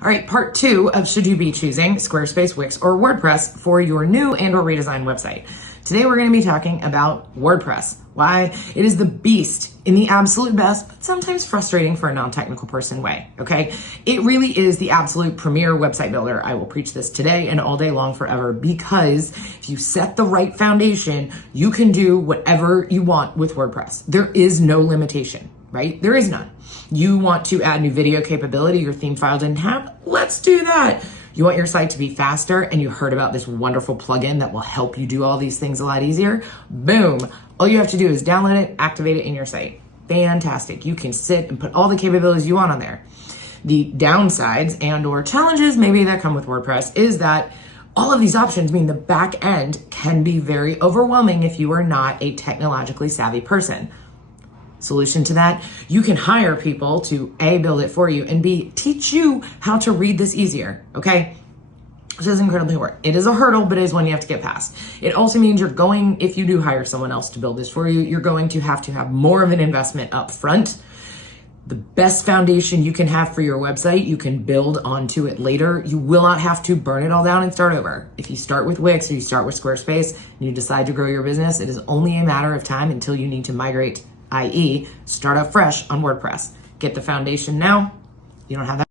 All right, part 2 of should you be choosing Squarespace, Wix, or WordPress for your new and or redesigned website. Today we're going to be talking about WordPress, why it is the beast in the absolute best, but sometimes frustrating for a non-technical person way, okay? It really is the absolute premier website builder. I will preach this today and all day long forever, because if you set the right foundation, you can do whatever you want with WordPress. There is no limitation, right? There is none. You want to add new video capability your theme file didn't have? Let's do that. You want your site to be faster and you heard about this wonderful plugin that will help you do all these things a lot easier? Boom. All you have to do is download it, activate it in your site. Fantastic. You can sit and put all the capabilities you want on there. The downsides and or challenges maybe that come with WordPress is that all of these options mean the back end can be very overwhelming if you are not a technologically savvy person. Solution to that, you can hire people to A, build it for you, and B, teach you how to read this easier, okay? Which is incredibly hard. It is a hurdle, but it is one you have to get past. It also means you're going, if you do hire someone else to build this for you, you're going to have more of an investment up front. The best foundation you can have for your website, you can build onto it later. You will not have to burn it all down and start over. If you start with Wix or you start with Squarespace and you decide to grow your business, it is only a matter of time until you need to migrate, i.e. start up fresh on WordPress. Get the foundation now. You don't have that.